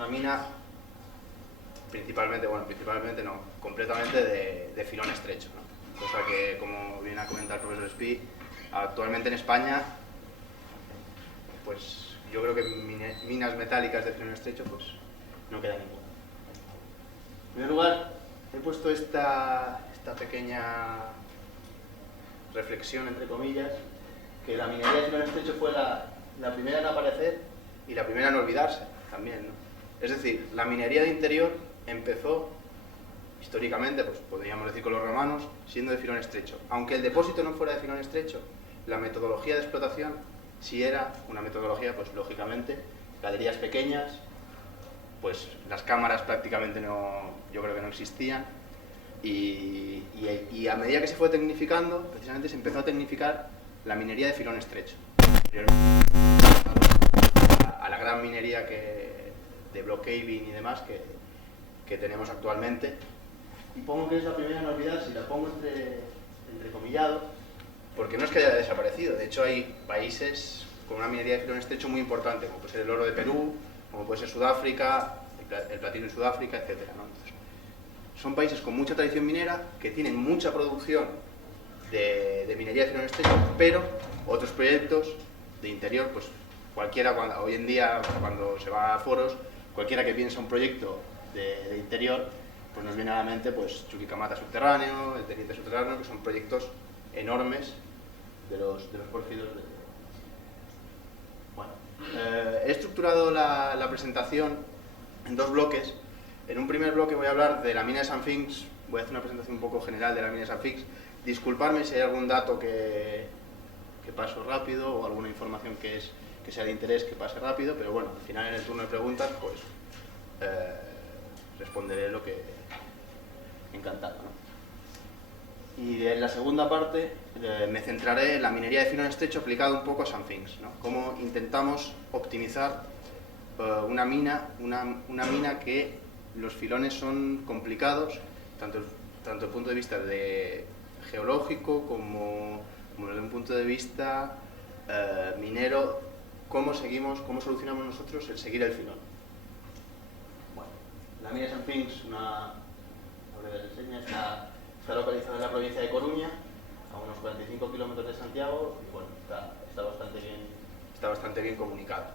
una mina principalmente no, completamente de filón estrecho, ¿no? Cosa que, como viene a comentar el profesor Espí, actualmente en España, pues yo creo que minas metálicas de filón estrecho pues no queda ninguna. En primer lugar, he puesto esta pequeña reflexión, entre comillas, que la minería de filón estrecho fue la primera en aparecer y la primera en olvidarse también, ¿no? Es decir, la minería de interior empezó históricamente, pues podríamos decir con los romanos, siendo de filón estrecho. Aunque el depósito no fuera de filón estrecho, la metodología de explotación sí era una metodología, pues lógicamente, galerías pequeñas, pues las cámaras prácticamente yo creo que no existían, y a medida que se fue tecnificando, precisamente se empezó a tecnificar la minería de filón estrecho. A la gran minería de block caving y demás que tenemos actualmente. Y pongo que es la primera en olvidarse, y la pongo entrecomillado, porque no es que haya desaparecido. De hecho, hay países con una minería de filón estrecho muy importante, como puede ser el oro de Perú, como puede ser Sudáfrica, el platino en Sudáfrica, etc., ¿no? Entonces, son países con mucha tradición minera, que tienen mucha producción de minería de filón estrecho, pero otros proyectos de interior, pues cualquiera, hoy en día, cuando se va a foros, cualquiera que piensa un proyecto de interior, pues nos viene a la mente pues Chuquicamata subterráneo, el Teniente subterráneo, que son proyectos enormes de los porfidos de... Bueno, he estructurado la presentación en dos bloques. En un primer bloque voy a hablar de la mina de St. Finx, voy a hacer una presentación un poco general de la mina de St. Finx. Disculpadme si hay algún dato que paso rápido o alguna información que sea de interés que pase rápido, pero bueno, al final en el turno de preguntas pues responderé lo que encantado, ¿no? Y en la segunda parte me centraré en la minería de filón estrecho aplicada un poco a St. Finx, ¿no? Cómo intentamos optimizar una mina que los filones son complicados, tanto desde el punto de vista geológico como desde un punto de vista minero, cómo solucionamos nosotros el seguir el filón. Bueno, la mina de St. Finx, está localizada en la provincia de Coruña, a unos 45 kilómetros de Santiago, y bueno, está bastante bien comunicada.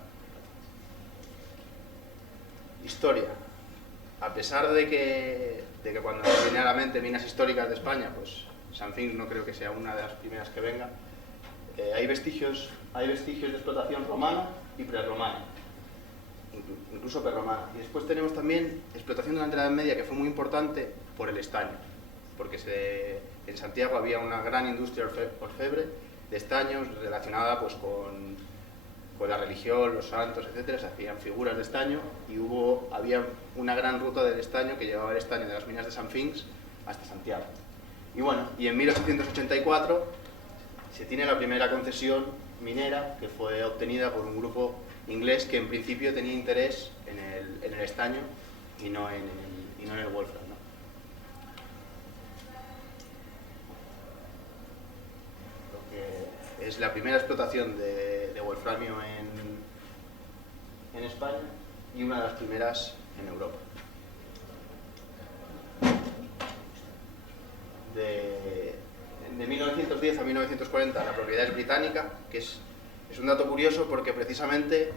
Historia. A pesar de que cuando nos viene a la mente minas históricas de España, pues St. Finx no creo que sea una de las primeras que venga, hay vestigios de explotación romana y prerromana, incluso prerromana. Y después tenemos también explotación durante la Edad Media, que fue muy importante por el estaño, porque en Santiago había una gran industria orfebre de estaños relacionada pues con la religión, los santos, etcétera. Se hacían figuras de estaño y había una gran ruta del estaño que llevaba el estaño de las minas de St. Finx hasta Santiago. Y bueno, y en 1884 se tiene la primera concesión minera, que fue obtenida por un grupo inglés que en principio tenía interés en el estaño y no en el wolfram, ¿no? Lo que es la primera explotación de wolframio en España y una de las primeras en Europa. De 1910 a 1940 la propiedad es británica, que es un dato curioso porque precisamente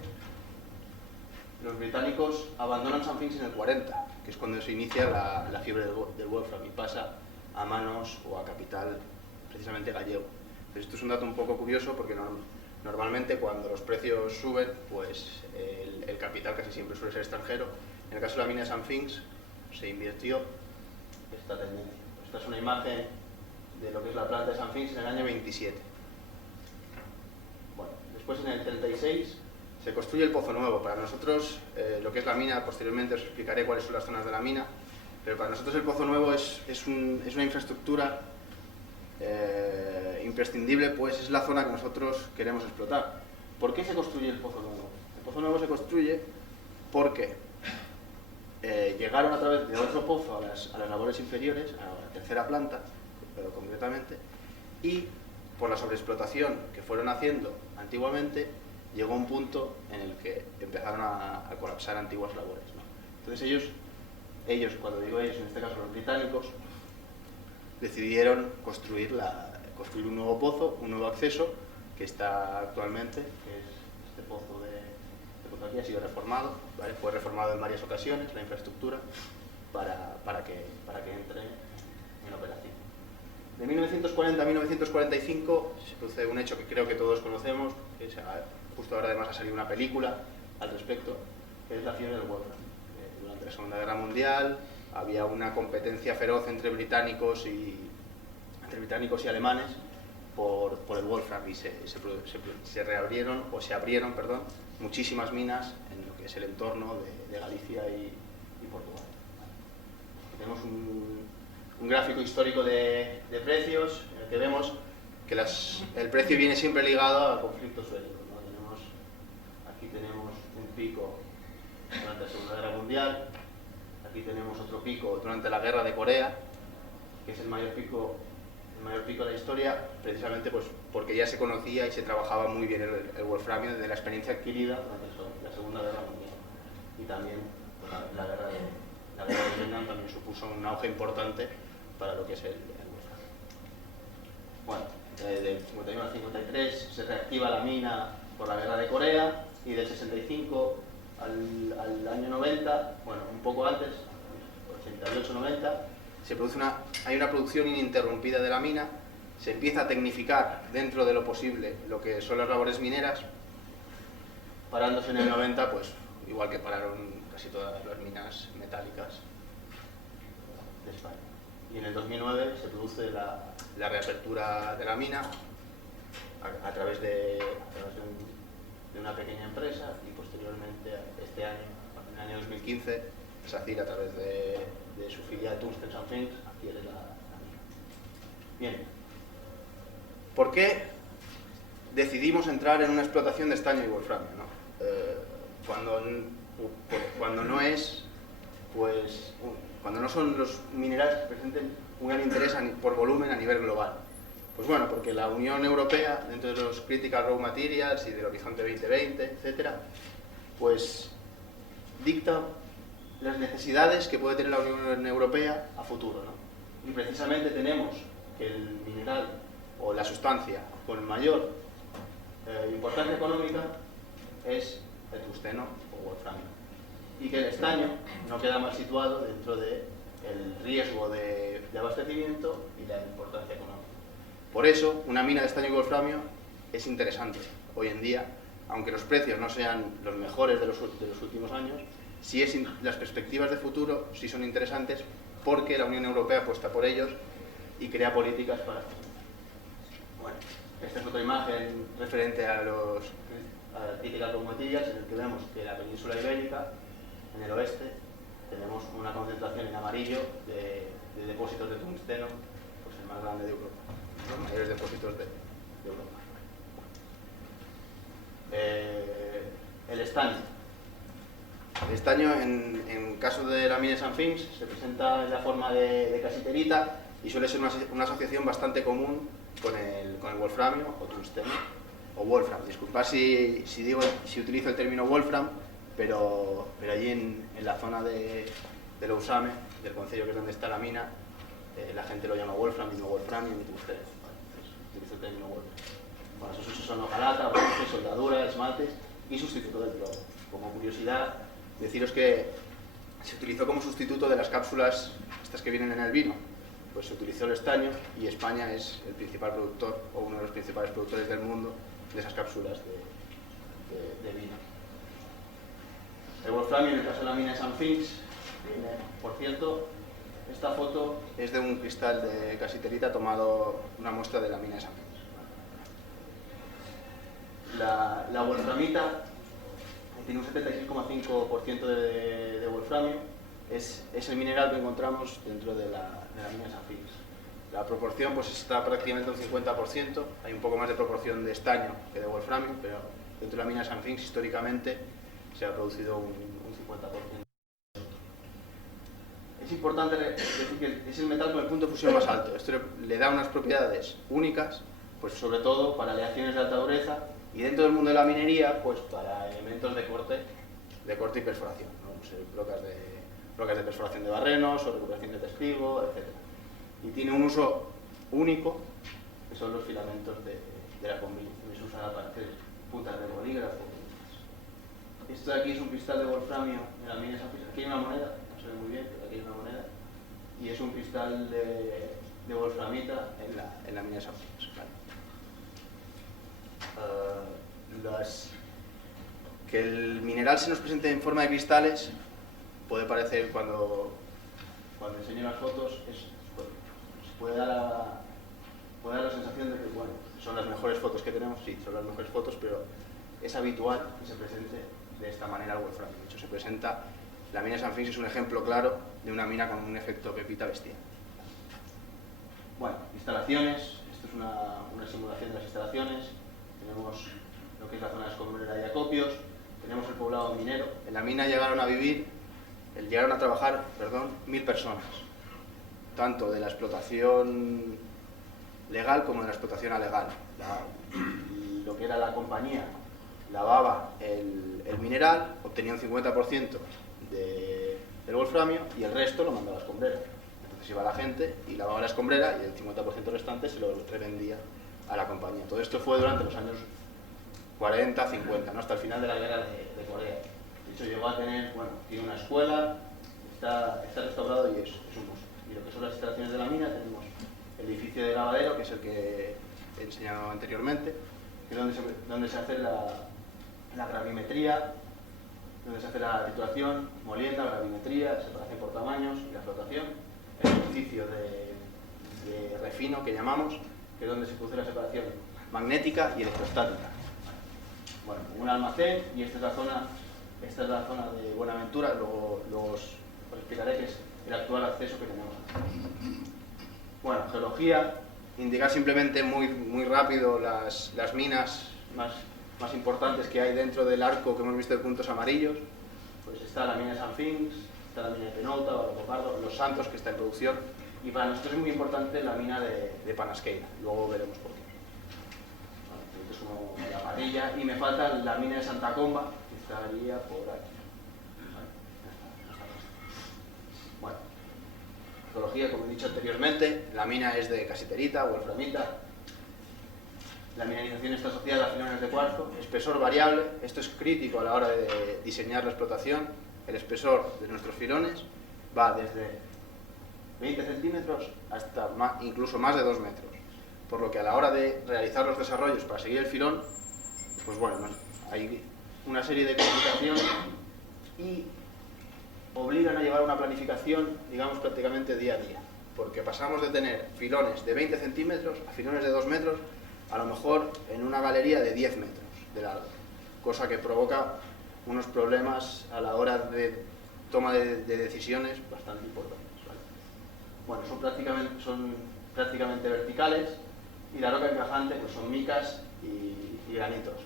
los británicos abandonan St. Finx en el 40, que es cuando se inicia la fiebre del wolfram y pasa a manos o a capital precisamente gallego. Pero esto es un dato un poco curioso porque normalmente cuando los precios suben, pues el capital casi siempre suele ser extranjero. En el caso de la mina de St. Finx se invirtió esta tendencia. Esta es una imagen de lo que es la planta de St. Finx en el año 27. Bueno, después en el 36 se construye el Pozo Nuevo. Para nosotros, lo que es la mina, posteriormente os explicaré cuáles son las zonas de la mina, pero para nosotros el Pozo Nuevo es una infraestructura imprescindible, pues es la zona que nosotros queremos explotar. ¿Por qué se construye el Pozo Nuevo? El Pozo Nuevo se construye porque llegaron a través de otro pozo a las labores inferiores, a la tercera planta, pero concretamente, y por la sobreexplotación que fueron haciendo antiguamente, llegó un punto en el que empezaron a colapsar antiguas labores, ¿no? Entonces ellos, cuando digo ellos, en este caso los británicos, decidieron construir un nuevo pozo, un nuevo acceso, que está actualmente, que es este pozo de aquí, ha sido reformado, ¿vale? Fue reformado en varias ocasiones la infraestructura para que entre en operación. De 1940 a 1945 se produce un hecho que creo que todos conocemos, que justo ahora además ha salido una película al respecto, que es la fiebre del Wolfram. Durante la Segunda Guerra Mundial había una competencia feroz entre británicos y alemanes por el Wolfram, y se reabrieron, o se abrieron, perdón, muchísimas minas en lo que es el entorno de Galicia y Portugal. Tenemos un gráfico histórico de precios en el que vemos que el precio viene siempre ligado a conflictos bélicos, ¿no? Aquí tenemos un pico durante la Segunda Guerra Mundial, aquí tenemos otro pico durante la Guerra de Corea, que es el mayor pico de la historia, precisamente pues porque ya se conocía y se trabajaba muy bien el wolframio desde la experiencia adquirida durante la Segunda Guerra Mundial. Y también pues, la guerra de Vietnam también supuso un auge importante para lo que es el wolframio. Bueno, del 51 al 53 se reactiva la mina por la Guerra de Corea, y del 65 al año 90, bueno, un poco antes, 88-90, hay una producción ininterrumpida de la mina, se empieza a tecnificar dentro de lo posible lo que son las labores mineras, parándose en el 90, pues igual que pararon casi todas las minas metálicas de España. Y en el 2009 se produce la reapertura de la mina a través de una pequeña empresa, y posteriormente este año, en el año 2015, SACIR, a través de su filial Tungsten Sanfinx, adquiere la mina. Bien, ¿por qué decidimos entrar en una explotación de estaño y wolframio, ¿no? Cuando no son los minerales que presenten un gran interés por volumen a nivel global? Pues bueno, porque la Unión Europea, dentro de los Critical Raw Materials y del Horizonte 2020, etcétera, pues dicta las necesidades que puede tener la Unión Europea a futuro, ¿no? Y precisamente tenemos que el mineral o la sustancia con mayor importancia económica es el tungsteno o wolframio, y que el estaño no queda mal situado dentro del riesgo de abastecimiento y la importancia económica. Por eso, una mina de estaño y wolframio es interesante hoy en día, aunque los precios no sean los mejores de los últimos años. Las perspectivas de futuro sí son interesantes, porque la Unión Europea apuesta por ellos y crea políticas para... Bueno, esta es otra imagen referente a Critical Raw Materials, en el que vemos que la península ibérica, en el oeste, tenemos una concentración en amarillo de depósitos de tungsteno, pues el más grande de Europa, los mayores depósitos de Europa. El estaño. El estaño, en caso de la mina de Sanfinx, se presenta en la forma de casiterita, y suele ser una asociación bastante común con el wolframio o tungsteno, o wolfram. Disculpad si utilizo el término wolfram, pero allí en la zona de Lousame, del concello que es donde está la mina, la gente lo llama wolfram y no wolframio ni tungsteno. Entonces, utilizo el término wolfram. Bueno, sus usos son hojalata, bronce, soldadura, esmaltes y sustituto del plomo. Como curiosidad, deciros que se utilizó como sustituto de las cápsulas estas que vienen en el vino. Pues se utilizó el estaño, y España es el principal productor, o uno de los principales productores del mundo, de esas cápsulas de vino. El wolframio, en el caso de la mina de Sanfinx, por cierto, esta foto es de un cristal de casiterita tomado una muestra de la mina de Sanfinx. La wolframita tiene un 76,5% de wolframio. Es el mineral que encontramos dentro de la mina de Sanfinx. La proporción pues está prácticamente un 50%, hay un poco más de proporción de estaño que de wolframio, pero dentro de la mina de Sanfinx históricamente se ha producido un 50%. Es importante decir que es el metal con el punto de fusión más alto. Esto le da unas propiedades únicas, pues sobre todo para aleaciones de alta dureza, y dentro del mundo de la minería, pues para elementos de corte y perforación, ¿no? Pues, brocas de rocas de perforación de barrenos o recuperación de testigo, etc. Y tiene un uso único, que son los filamentos de la combina, que se usa para hacer puntas de bolígrafo. Esto de aquí es un cristal de wolframio de la mina San Finx. Aquí hay una moneda, no se ve muy bien, pero aquí hay una moneda. Y es un cristal de wolframita en la mina San Finx. Vale. Que el mineral se nos presente en forma de cristales puede parecer, cuando enseño las fotos, puede dar la sensación de que, bueno, son las mejores fotos que tenemos. Sí, son las mejores fotos, pero es habitual que se presente de esta manera el wolframio. De hecho, se presenta, la mina San Finx es un ejemplo claro de una mina con un efecto pepita bestial. Bueno, instalaciones. Esto es una simulación de las instalaciones. Tenemos lo que es la zona de escombrera y acopios. Tenemos el poblado minero. En la mina llegaron a trabajar 1000 personas, tanto de la explotación legal como de la explotación alegal. Lo que era la compañía lavaba el mineral, obtenía un 50% del wolframio y el resto lo mandaba a la escombrera. Entonces iba la gente y lavaba la escombrera y el 50% restante se lo revendía a la compañía. Todo esto fue durante los años 40, 50, ¿no? Hasta el final de la guerra de Corea. De hecho, llegó a tener, bueno, tiene una escuela, está restaurado y es un museo. Y lo que son las instalaciones de la mina, tenemos el edificio de lavadero, que es el que he enseñado anteriormente, que es donde se hace la gravimetría, donde se hace la trituración, molienda, gravimetría, separación por tamaños y la flotación. El edificio de refino, que llamamos, que es donde se produce la separación magnética y electrostática. Bueno, un almacén, y esta es la zona de Buenaventura. Luego os explicaré que es el actual acceso que tenemos. Bueno, geología, indicar simplemente muy rápido las minas más importantes que hay dentro del arco que hemos visto de puntos amarillos. Pues está la mina de San Finx, está la mina de Penouta, Barrocopardo, Los Santos, que está en producción, y para nosotros es muy importante la mina de Panasqueira. Luego veremos por qué. Bueno, es como la parrilla, y me falta la mina de Santa Comba, que estaría por aquí. Bueno, geología, como he dicho anteriormente, la mina es de casiterita, wolframita. La mineralización está asociada a filones de cuarzo, espesor variable. Esto es crítico a la hora de diseñar la explotación. El espesor de nuestros filones va desde 20 centímetros hasta incluso más de 2 metros. Por lo que a la hora de realizar los desarrollos para seguir el filón, pues bueno, hay una serie de complicaciones y obligan a llevar una planificación, digamos, prácticamente día a día. Porque pasamos de tener filones de 20 centímetros a filones de 2 metros, a lo mejor en una galería de 10 metros de largo, cosa que provoca unos problemas a la hora de toma de decisiones bastante importantes, ¿vale? Bueno, son prácticamente verticales, y la roca encajante pues son micas y granitos.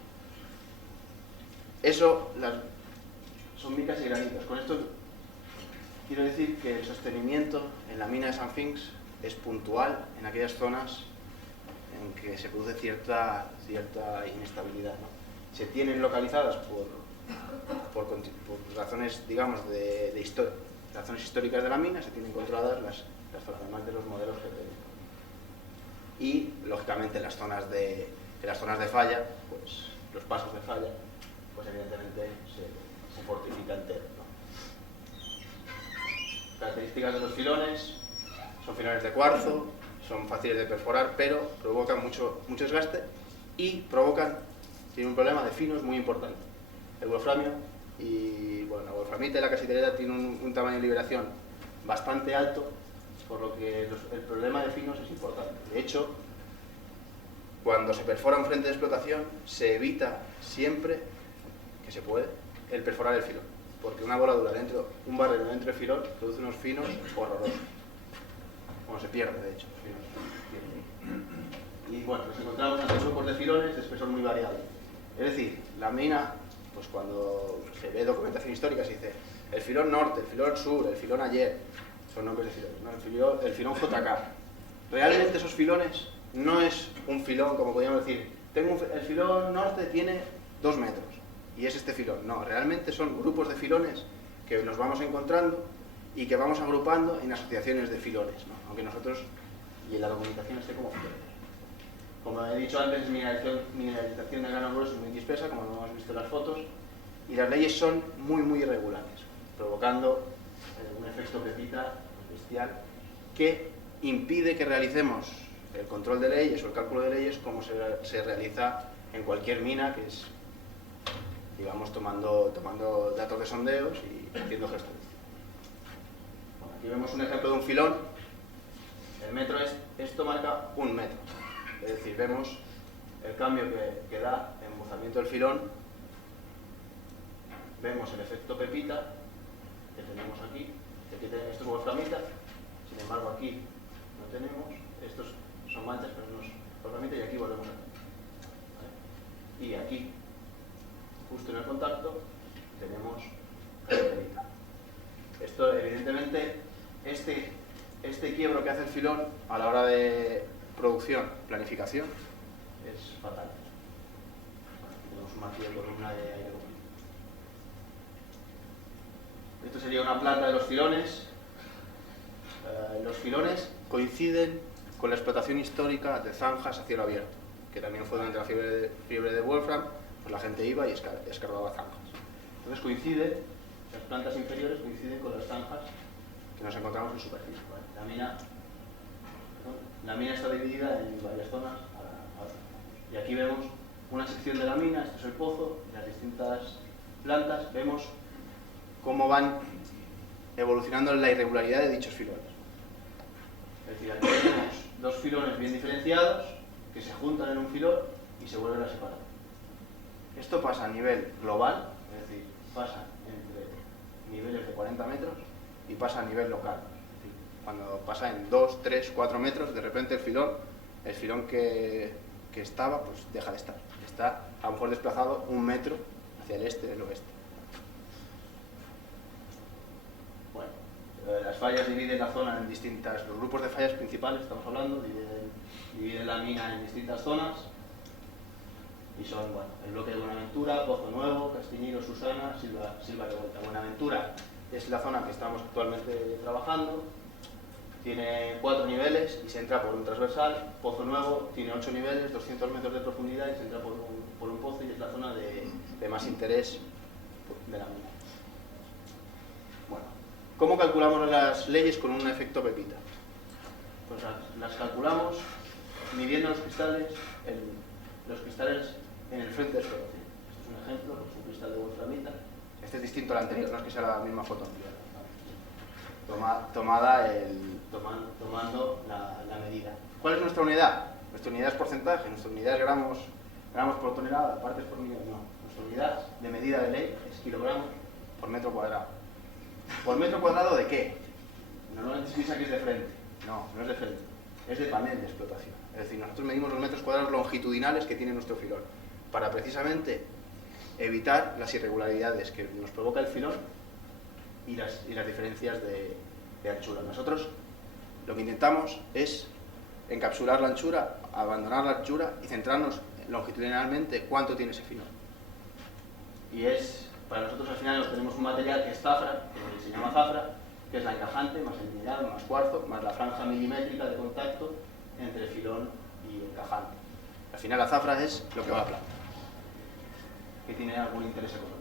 Son micas y granitos. Con esto quiero decir que el sostenimiento en la mina de San Finx es puntual en aquellas zonas en que se produce cierta inestabilidad, ¿no? Se tienen localizadas por razones, digamos, razones históricas de la mina, se tienen controladas las zonas, además de los modelos geotécnicos. Y, lógicamente, en las zonas de falla, pues los pasos de falla, pues evidentemente se fortifica entero, ¿no? Características de los filones: son filones de cuarzo, son fáciles de perforar, pero provocan mucho desgaste y tienen un problema de finos muy importante. El wolframio y, bueno, la wolframita y la casiterita tienen un tamaño de liberación bastante alto, por lo que el problema de finos es importante. De hecho, cuando se perfora un frente de explotación, se evita siempre, que se puede, el perforar el filón, porque una voladura un barrero dentro del filón produce unos finos horrorosos. Bueno, se pierde, de hecho, los finos. Y bueno, nos encontramos ante grupos de filones de espesor muy variable. Es decir, la mina, pues cuando se ve documentación histórica, se dice el filón norte, el filón sur, el filón ayer, son nombres de filones, ¿no? El filón JK. Realmente esos filones no es un filón, como podríamos decir, el filón norte tiene 2 metros y es este filón. No, realmente son grupos de filones que nos vamos encontrando y que vamos agrupando en asociaciones de filones, ¿no? Aunque nosotros, y en la documentación esté como filón. Como he dicho antes, mineralización de grano grueso muy dispersa, como lo hemos visto en las fotos, y las leyes son muy irregulares, provocando un efecto pepita bestial que impide que realicemos el control de leyes o el cálculo de leyes como se realiza en cualquier mina, que es, digamos, tomando datos de sondeos y haciendo geoestadística. Bueno, aquí vemos un ejemplo de un filón. El metro esto marca 1 metro. Es decir, vemos el cambio que da en embozamiento del filón. Vemos el efecto pepita que tenemos aquí. Esto es wolframita, sin embargo aquí no tenemos. Estos son manchas, pero no es wolframita, y aquí volvemos a tener. ¿Vale? Y aquí, justo en el contacto, tenemos calamiterita. Esto, evidentemente, este quiebro que hace el filón a la hora de producción, planificación, es fatal. Aquí tenemos un martillo de columna de aire comprimido. Esto sería una planta de los filones. Los filones coinciden con la explotación histórica de zanjas a cielo abierto, que también fue durante la fiebre de Wolfram, pues la gente iba y escarbaba zanjas. Entonces coincide, las plantas inferiores coinciden con las zanjas que nos encontramos en superficie. ¿Vale? La mina está dividida en varias zonas. Y aquí vemos una sección de la mina, esto es el pozo, y las distintas plantas, vemos cómo van evolucionando la irregularidad de dichos filones. Es decir, aquí tenemos dos filones bien diferenciados que se juntan en un filón y se vuelven a separar. Esto pasa a nivel global, es decir, pasa entre niveles de 40 metros y pasa a nivel local. Es decir, cuando pasa en 2, 3, 4 metros, de repente el filón que estaba, pues deja de estar. Está a lo mejor desplazado 1 metro hacia el este, el oeste. Las fallas dividen la zona en distintas, los grupos de fallas principales, estamos hablando, dividen la mina en distintas zonas y son, bueno, el bloque de Buenaventura, Pozo Nuevo, Castiñeiro, Susana, Silva Revuelta. Buenaventura es la zona que estamos actualmente trabajando, tiene 4 niveles y se entra por un transversal. Pozo Nuevo tiene 8 niveles, 200 metros de profundidad y se entra por un pozo, y es la zona de más interés de la mina. Bueno, ¿cómo calculamos las leyes con un efecto pepita? Pues las calculamos midiendo los cristales en el frente de exploración. Este es un ejemplo, pues un cristal de wolframita. Este es distinto al anterior, no es que sea la misma foto ampliada. Tomando la medida. ¿Cuál es nuestra unidad? Nuestra unidad es porcentaje, nuestra unidad es gramos por tonelada, partes por millón. No, nuestra unidad de medida de ley es kilogramos por metro cuadrado. ¿Por metro cuadrado de qué? Normalmente se piensa que es de frente. No, no es de frente. Es de panel de explotación. Es decir, nosotros medimos los metros cuadrados longitudinales que tiene nuestro filón para precisamente evitar las irregularidades que nos provoca el filón y las diferencias de anchura. Nosotros lo que intentamos es encapsular la anchura, abandonar la anchura y centrarnos longitudinalmente cuánto tiene ese filón. Y para nosotros al final tenemos un material que es zafra, que se llama zafra, que es la encajante, más el mineral, más cuarzo, más la franja milimétrica de contacto entre el filón y el encajante. Al final la zafra es lo que va a la planta, que tiene algún interés económico.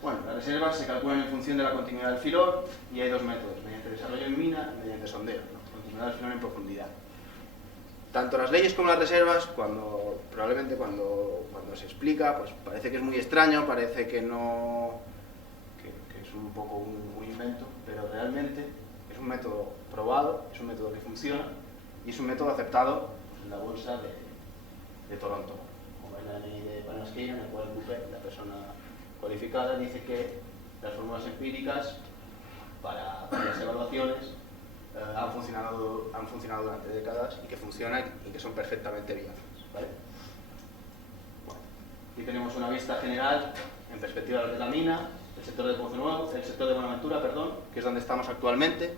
Bueno, las reservas se calculan en función de la continuidad del filón y hay dos métodos, mediante desarrollo en mina y mediante sondeo, ¿no? Continuidad del filón en profundidad. Tanto las leyes como las reservas, probablemente cuando se explica, pues parece que es muy extraño, parece que no, que es un poco un invento, pero realmente es un método probado, es un método que funciona y es un método aceptado en la bolsa de Toronto, como es la ley de Panasqueira, en el cual la persona cualificada dice que las fórmulas empíricas para las evaluaciones han funcionado durante décadas y que funcionan y que son perfectamente viables, ¿vale? Bueno, aquí tenemos una vista general en perspectiva de la mina, el sector de Pozo Nuevo, el sector de Buenaventura, perdón, que es donde estamos actualmente,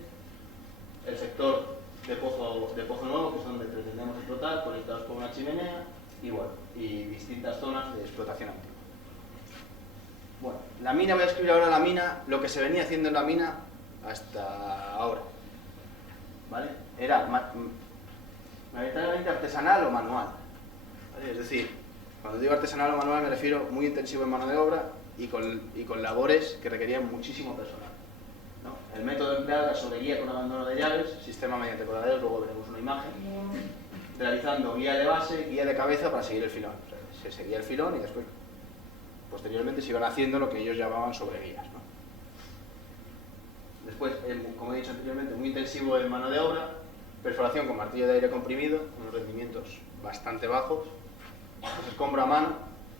el sector de Pozo Nuevo, que es donde pretendemos explotar, conectados por una chimenea, y bueno, y distintas zonas de explotación antigua. Bueno, la mina, voy a escribir ahora la mina, lo que se venía haciendo en la mina hasta ahora. ¿Vale? Era mayoritariamente artesanal o manual. ¿Vale? Es decir, cuando digo artesanal o manual me refiero muy intensivo en mano de obra y con labores que requerían muchísimo personal, ¿no? El método empleado era sobre guía con abandono de llaves, sistema mediante coladeros, luego veremos una imagen, realizando guía de base, guía de cabeza para seguir el filón. O sea, se seguía el filón y después, posteriormente, se iban haciendo lo que ellos llamaban sobreguías, ¿no? Después, como he dicho anteriormente, muy intensivo en mano de obra, perforación con martillo de aire comprimido, con unos rendimientos bastante bajos, se escombra a mano,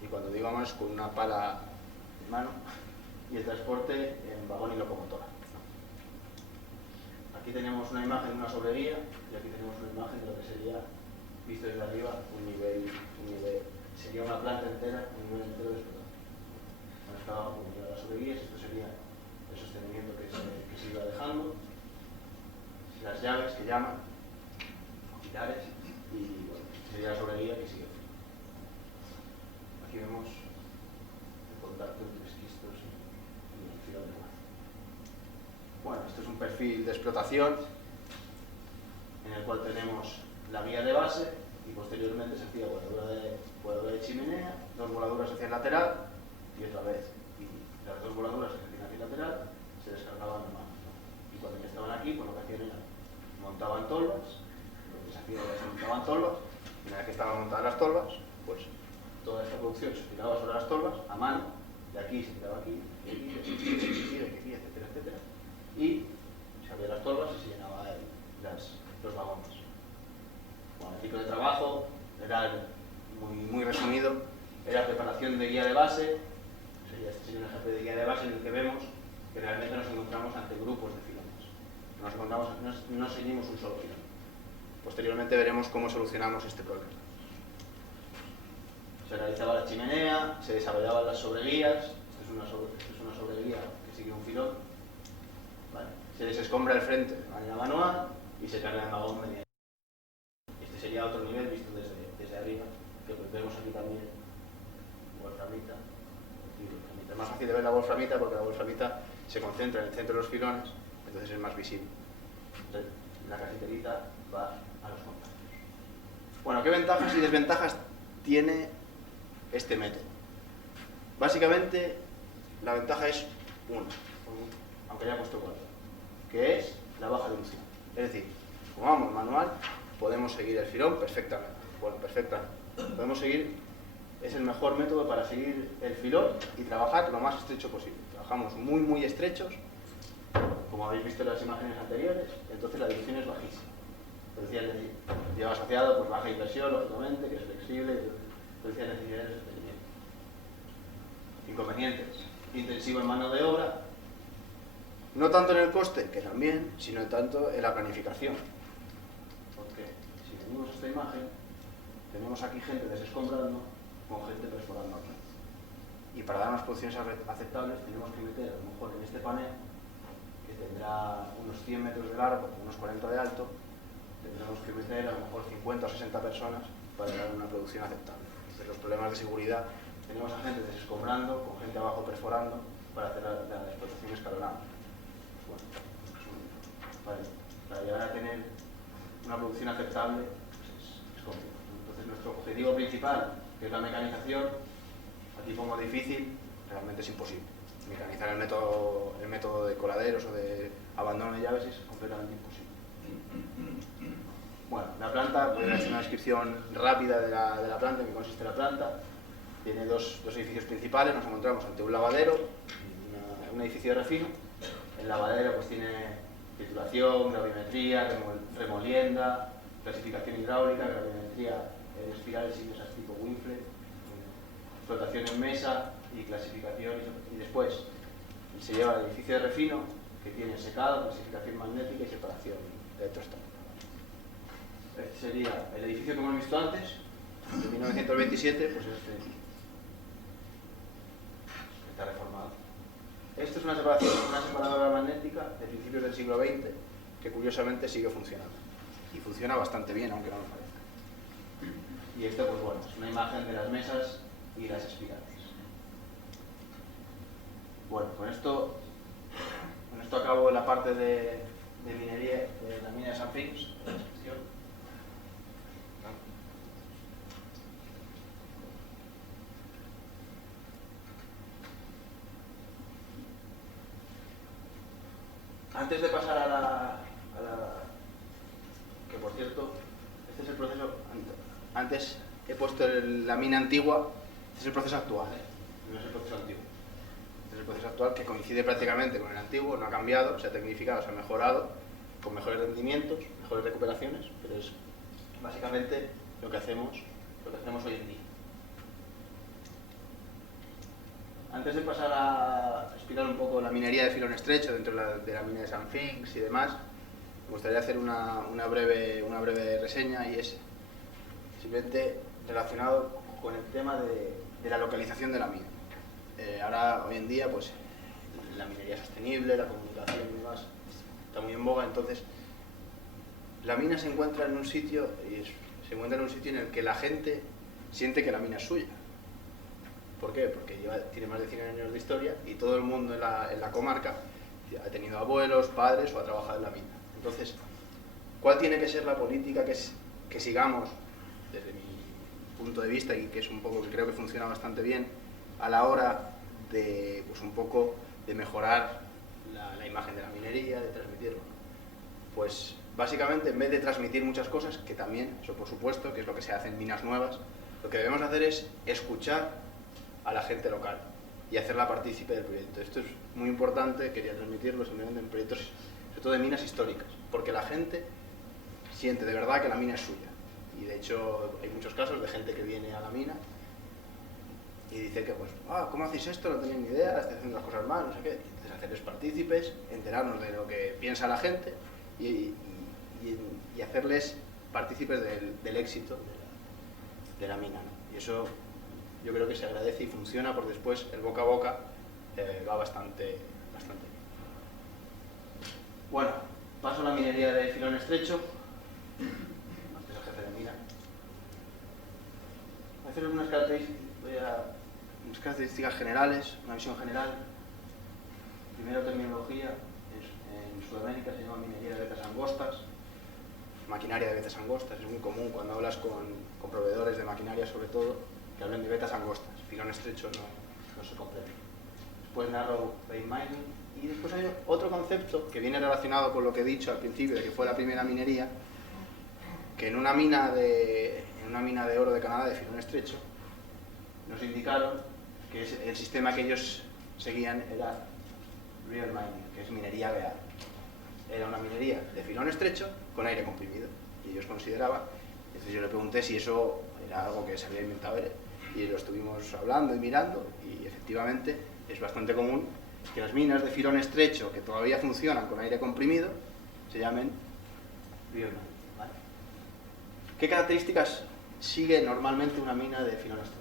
y cuando digo a mano es con una pala en mano, y el transporte en vagón y locomotora, ¿no? Aquí tenemos una imagen de una sobreguía, y aquí tenemos una imagen de lo que sería, visto desde arriba, un nivel sería una planta entera, un nivel entero de explotación. Bueno, está abajo como las sobreguías, esto sería el sostenimiento que se iba dejando, las llaves que llaman, pilares, y bueno, sería la sobreguía que sigue. Aquí vemos el contacto entre esquistos y el filón de masa. Bueno, esto es un perfil de explotación en el cual tenemos la vía de base y posteriormente se hacía voladura de chimenea, dos voladuras hacia el lateral y otra vez. Y las dos voladuras que hacían hacia el lateral se descargaban de mano, ¿no? Y cuando ya estaban aquí, pues lo que hacían era montaban tolvas, lo que se hacía era que se montaban tolvas, y una vez que estaban montadas las tolvas, pues toda esta producción se tiraba sobre las tolvas a mano, de aquí se tiraba aquí, de aquí, etcétera, etcétera, y se abrían las tolvas y se llenaba los vagones. Bueno, el ciclo de trabajo era muy resumido, era preparación de guía de base, este sería un ejemplo de guía de base en el que vemos que realmente nos encontramos ante grupos de filones, no seguimos un solo filón. Posteriormente veremos cómo solucionamos este problema. Se realizaba la chimenea, se desarrollaban las sobreguías, esto es una sobreguía que sigue un filón, ¿vale? Se desescombra el frente de manera manual y se carga el vagón mediante. Este sería otro nivel visto desde arriba, que vemos aquí también wolframita. Es más fácil de ver la wolframita porque la wolframita se concentra en el centro de los filones, entonces es más visible. Entonces, la casiterita va a los contactos. Bueno, ¿qué ventajas y desventajas tiene este método? Básicamente, la ventaja es una, aunque ya he puesto 4, que es la baja dilución. Es decir, como vamos manual, podemos seguir el filón perfectamente. Bueno, perfectamente. Podemos seguir, es el mejor método para seguir el filón y trabajar lo más estrecho posible. Trabajamos muy estrechos, como habéis visto en las imágenes anteriores, entonces la dilución es bajísima. Reducción de lleva asociado pues baja inversión, lógicamente, que es flexible, reducción de necesidades de sostenimiento. Inconvenientes: intensivo en mano de obra, no tanto en el coste, que también, sino tanto en la planificación. Porque si venimos a esta imagen, tenemos aquí gente desescombrando con gente perforando aquí. Y para dar unas producciones aceptables tenemos que meter, a lo mejor en este panel, que tendrá unos 100 metros de largo, unos 40 de alto, tendremos que meter a lo mejor 50 o 60 personas para dar una producción aceptable. Entonces, los problemas de seguridad, tenemos a gente desescombrando, con gente abajo perforando, para hacer la explotación escalonada. Pues bueno, para llegar a tener una producción aceptable, pues es complicado. Entonces, nuestro objetivo principal, que es la mecanización, aquí pongo difícil, realmente es imposible. Mecanizar el método de coladeros o de abandono de llaves es completamente imposible. Bueno, la planta, voy a hacer una descripción rápida de la planta, en qué consiste la planta. Tiene dos edificios principales, nos encontramos ante un lavadero, un edificio de refino. El lavadero pues tiene titulación, gravimetría, remolienda, clasificación hidráulica, gravimetría en espirales y mesas tipo Winfrey, flotación en mesa y clasificación, y después se lleva al edificio de refino, que tiene secado, clasificación magnética y separación electrostática. Este sería el edificio que hemos visto antes, de 1927, pues está reformado. Esto es una separadora magnética de principios del siglo XX, que curiosamente sigue funcionando. Y funciona bastante bien, aunque no lo parezca. Y esto, pues bueno, es una imagen de las mesas y las espirales. Bueno, con esto acabo la parte de minería, de la mina de St. Finx. Antes de pasar a la... que por cierto, este es el proceso... Antes he puesto la mina antigua, este es el proceso actual, no es el proceso antiguo. Este es el proceso actual que coincide prácticamente con el antiguo, no ha cambiado, se ha tecnificado, se ha mejorado, con mejores rendimientos, mejores recuperaciones, pero es básicamente lo que hacemos hoy en día. Antes de pasar a explicar un poco la minería de filón estrecho dentro de la mina de St. Finx y demás, me gustaría hacer una breve reseña, y es simplemente relacionado con el tema de la localización de la mina. Ahora, hoy en día, pues la minería sostenible, la comunicación y demás está muy en boga. Entonces la mina se encuentra en un sitio, en el que la gente siente que la mina es suya. ¿Por qué? Porque tiene más de 100 años de historia y todo el mundo en la comarca ha tenido abuelos, padres o ha trabajado en la mina. Entonces, ¿cuál tiene que ser la política que sigamos, desde mi punto de vista, y que es un poco que creo que funciona bastante bien, a la hora de, pues un poco, de mejorar la imagen de la minería, de transmitirlo? Pues básicamente, en vez de transmitir muchas cosas, que también, eso por supuesto, que es lo que se hace en minas nuevas, lo que debemos hacer es escuchar a la gente local y hacerla partícipe del proyecto. Esto es muy importante, quería transmitirlo simplemente en proyectos, sobre todo de minas históricas, porque la gente siente de verdad que la mina es suya. Y de hecho hay muchos casos de gente que viene a la mina y dice que, pues, ¿cómo hacéis esto? No tenéis ni idea, estáis haciendo las cosas mal, no sé qué. Entonces, hacerles partícipes, enterarnos de lo que piensa la gente y hacerles partícipes del éxito de la mina, ¿no? Y eso yo creo que se agradece y funciona, porque después el boca a boca va bastante bien. Bueno, paso a la minería de filón estrecho. Este es el jefe de mina. Voy a hacer unas características generales, una visión general. Primero, terminología. En Sudamérica se llama minería de vetas angostas, maquinaria de vetas angostas. Es muy común cuando hablas con proveedores de maquinaria, sobre todo, que hablen de vetas angostas. Filón estrecho no se comprende. Después, narrow vein mining. Y después hay otro concepto que viene relacionado con lo que he dicho al principio, de que fue la primera minería, que en una mina de oro de Canadá de filón estrecho nos indicaron que el sistema que ellos seguían era real mining, que es minería real. Era una minería de filón estrecho con aire comprimido, y ellos consideraban. Entonces yo le pregunté si eso era algo que se había inventado él, y lo estuvimos hablando y mirando, y efectivamente es bastante común que las minas de filón estrecho que todavía funcionan con aire comprimido se llamen real mining, ¿vale? ¿Qué características sigue normalmente una mina de filón estrecho?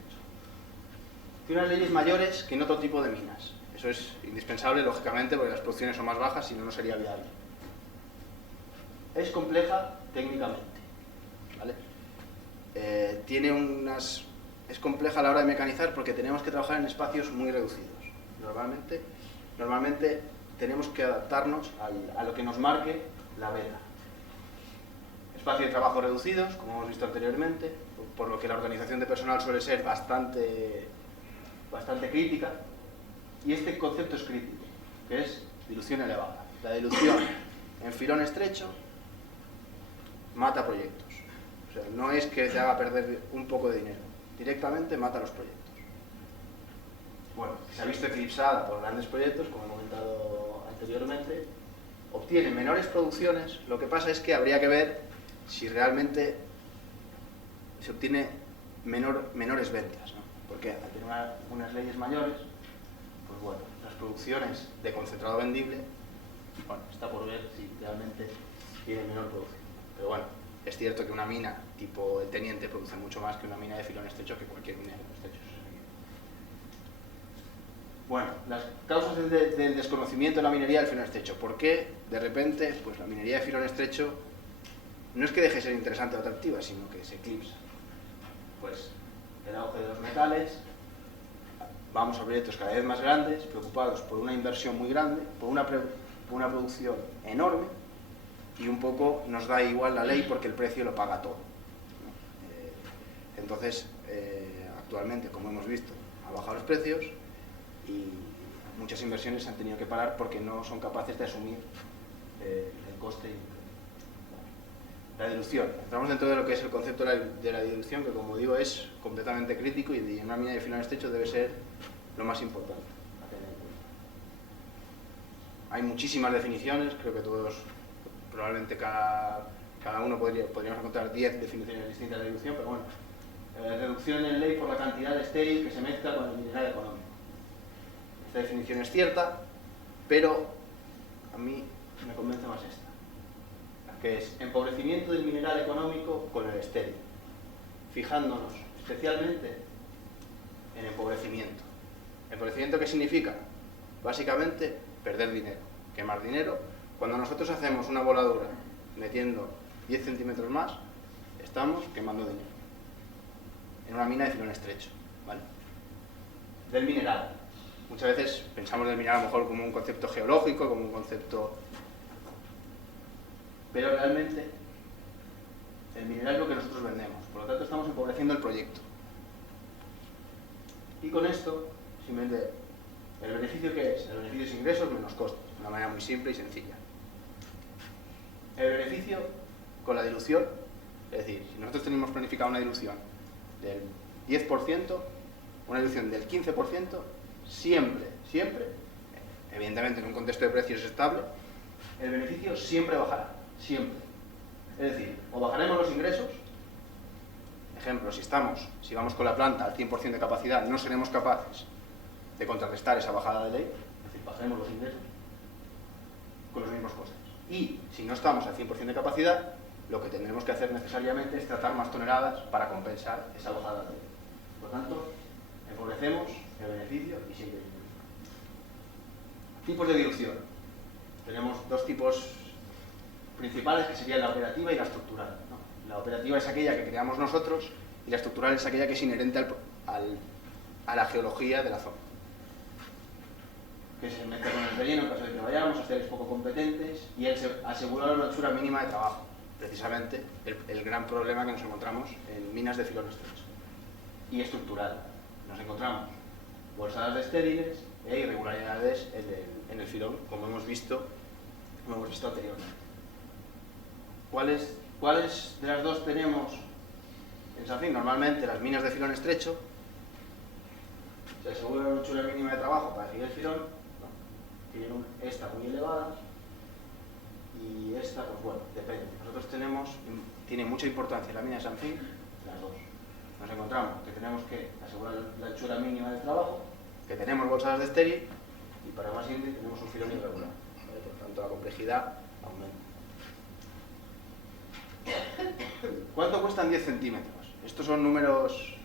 Tiene unas leyes mayores que en otro tipo de minas. Eso es indispensable, lógicamente, porque las producciones son más bajas, si no, no sería viable. Es compleja técnicamente, ¿vale? Es compleja a la hora de mecanizar, porque tenemos que trabajar en espacios muy reducidos. Normalmente tenemos que adaptarnos a lo que nos marque la veta. Espacios de trabajo reducidos, como hemos visto anteriormente, por lo que la organización de personal suele ser bastante crítica, y este concepto es crítico, que es dilución elevada. La dilución en filón estrecho mata proyectos. O sea, no es que te haga perder un poco de dinero, directamente mata los proyectos. Bueno, se ha visto eclipsada por grandes proyectos, como he comentado anteriormente, obtienen menores producciones. Lo que pasa es que habría que ver si realmente se obtiene menores ventas, ¿no? Porque al tener unas leyes mayores, pues bueno, las producciones de concentrado vendible, bueno, está por ver si realmente tiene menor producción. Pero bueno, es cierto que una mina tipo el Teniente produce mucho más que una mina de filón estrecho, que cualquier mina de filón estrecho. Bueno, las causas del desconocimiento de la minería del filón estrecho. ¿Por qué de repente pues la minería de filón estrecho no es que deje de ser interesante o atractiva, sino que se eclipsa? Pues el auge de los metales, vamos a proyectos cada vez más grandes, preocupados por una inversión muy grande, por una producción enorme, y un poco nos da igual la ley porque el precio lo paga todo, ¿no? Entonces, actualmente, como hemos visto, ha bajado los precios y muchas inversiones se han tenido que parar porque no son capaces de asumir el coste. La dilución. Entramos dentro de lo que es el concepto de la dilución, que como digo es completamente crítico y en una mina de filón estrecho debe ser lo más importante a tener en cuenta. Hay muchísimas definiciones, creo que todos, probablemente cada uno podríamos encontrar 10 definiciones distintas de dilución, pero bueno, reducción en ley por la cantidad de estéril que se mezcla con el mineral económico. Esta definición es cierta, pero a mí me convence más esta, que es empobrecimiento del mineral económico con el estéril, fijándonos especialmente en empobrecimiento. ¿Empobrecimiento qué significa? Básicamente perder dinero, quemar dinero. Cuando nosotros hacemos una voladura metiendo 10 centímetros más, estamos quemando dinero en una mina de filón estrecho, ¿vale? Del mineral. Muchas veces pensamos del mineral a lo mejor como un concepto geológico, como un concepto... Pero realmente el mineral es lo que nosotros vendemos, por lo tanto estamos empobreciendo el proyecto. Y con esto, simplemente, ¿el beneficio qué es? El beneficio es ingresos menos costes, de una manera muy simple y sencilla. El beneficio con la dilución, es decir, si nosotros tenemos planificado una dilución del 10%, una dilución del 15%, siempre, evidentemente en un contexto de precios estable, el beneficio siempre bajará. Siempre. Es decir, o bajaremos los ingresos, ejemplo, si vamos con la planta al 100% de capacidad, no seremos capaces de contrarrestar esa bajada de ley, es decir, bajaremos los ingresos con los mismos costes. Y si no estamos al 100% de capacidad, lo que tendremos que hacer necesariamente es tratar más toneladas para compensar esa bajada de ley. Por lo tanto, empobrecemos el beneficio y siempre. Tipos de dilución. Tenemos dos tipos principales, que serían la operativa y la estructural, ¿no? La operativa es aquella que creamos nosotros y la estructural es aquella que es inherente a la geología de la zona, que se mezcla con el relleno en caso de que vayamos a ser poco competentes, y asegurar una anchura mínima de trabajo, precisamente el gran problema que nos encontramos en minas de filón estrecho. Y estructural, nos encontramos bolsadas de estériles e irregularidades en el filón, como hemos visto anteriormente. ¿Cuáles de las dos tenemos en Sanfin? Normalmente las minas de filón estrecho se asegura una anchura mínima de trabajo para seguir el filón, ¿no? Tienen esta muy elevada y esta, pues bueno, depende. Nosotros tiene mucha importancia la mina de Sanfin, las dos. Nos encontramos que tenemos que asegurar la anchura mínima de trabajo, que tenemos bolsadas de estéril y para más índice tenemos un filón irregular, ¿vale? Por tanto la complejidad aumenta. ¿Cuánto cuestan 10 centímetros? Estos son números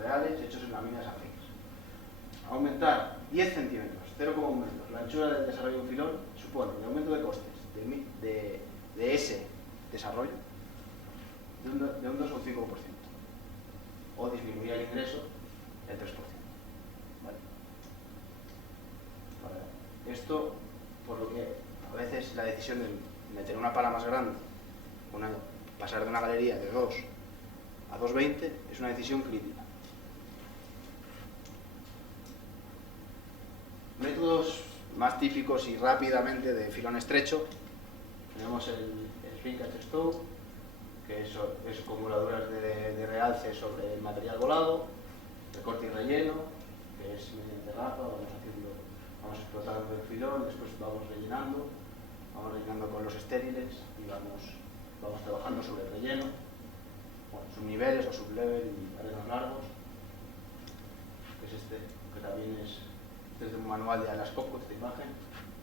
reales hechos en la mina de Sanfin. Aumentar 10 centímetros, 0,1 metros, la anchura del desarrollo de un filón supone el aumento de costes de ese desarrollo de un 2 o un 5%, o disminuir el ingreso el 3%. ¿Vale? Esto, por lo que a veces la decisión de meter una pala más grande, pasar de una galería de 2 a 2,20 es una decisión crítica. Métodos más típicos y rápidamente de filón estrecho, tenemos el Shrink and Stow, que es acumuladoras de realce sobre el material volado, recorte y relleno, que es mediante ráfaga, vamos explotando el filón, después vamos rellenando con los estériles y vamos trabajando sobre el relleno, subniveles o sublevel y arenos largos, que es que también es desde un manual de Atlas Copco, esta imagen,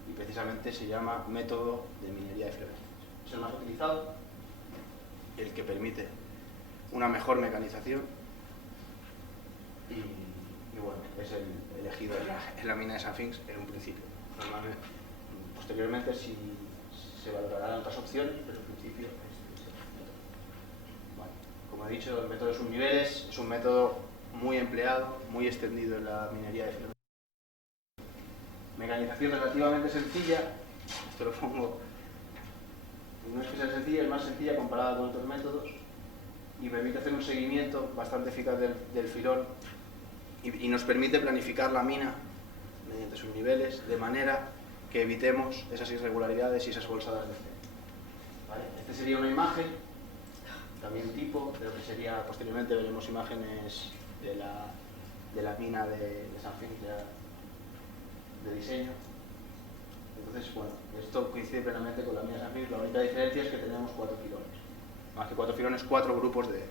y precisamente se llama método de minería de filón estrecho. Es el más utilizado, el que permite una mejor mecanización y bueno, es el elegido en la mina de Sanfin en un principio. Normalmente, posteriormente se valorarán otras opciones, pero en principio es el método. Vale. Como he dicho, el método de subniveles es un método muy empleado, muy extendido en la minería de filón. Mecanización relativamente sencilla, esto lo pongo, no es que sea sencilla, es más sencilla comparada con otros métodos y permite hacer un seguimiento bastante eficaz del filón y nos permite planificar la mina mediante sus niveles de manera que evitemos esas irregularidades y esas bolsadas de cero. ¿Vale? Esta sería una imagen, también tipo, de lo que sería, posteriormente veremos imágenes de la mina de Sanfinx de diseño. Entonces, bueno, esto coincide plenamente con la mina de Sanfinx, la única diferencia es que tenemos 4 filones. Más que 4 filones, 4 grupos de filones.